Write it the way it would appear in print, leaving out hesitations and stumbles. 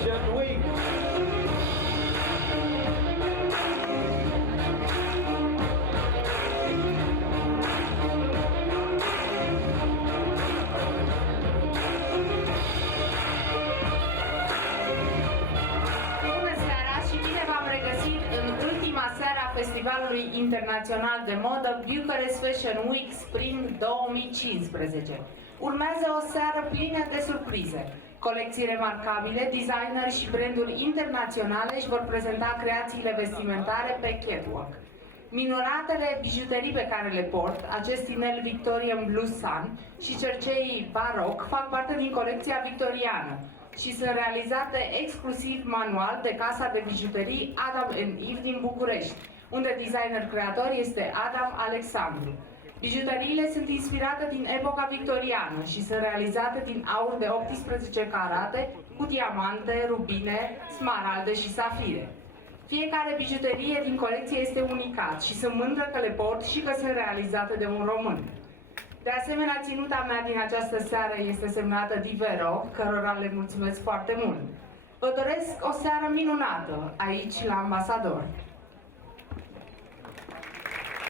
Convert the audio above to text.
Fashion Week. Festivalului Internațional de Modă Bucharest Fashion Week Spring 2015. Urmează o seară plină de surprize. Colecții remarcabile, designeri și branduri internaționale își vor prezenta creațiile vestimentare pe catwalk. Minoratele bijuterii pe care le port, acest inel Victorian Blue Sun și cerceii baroc fac parte din colecția victoriană și sunt realizate exclusiv manual de casa de bijuterii Adam & Eve din București, unde designer creator este Adam Alexandru. Bijuteriile sunt inspirate din epoca victoriană și sunt realizate din aur de 18 carate cu diamante, rubine, smaralde și safire. Fiecare bijuterie din colecție este unicat și sunt mândră că le port și că sunt realizate de un român. De asemenea, ținuta mea din această seară este semnată Divero, cărora le mulțumesc foarte mult. Vă doresc o seară minunată aici la Ambasador.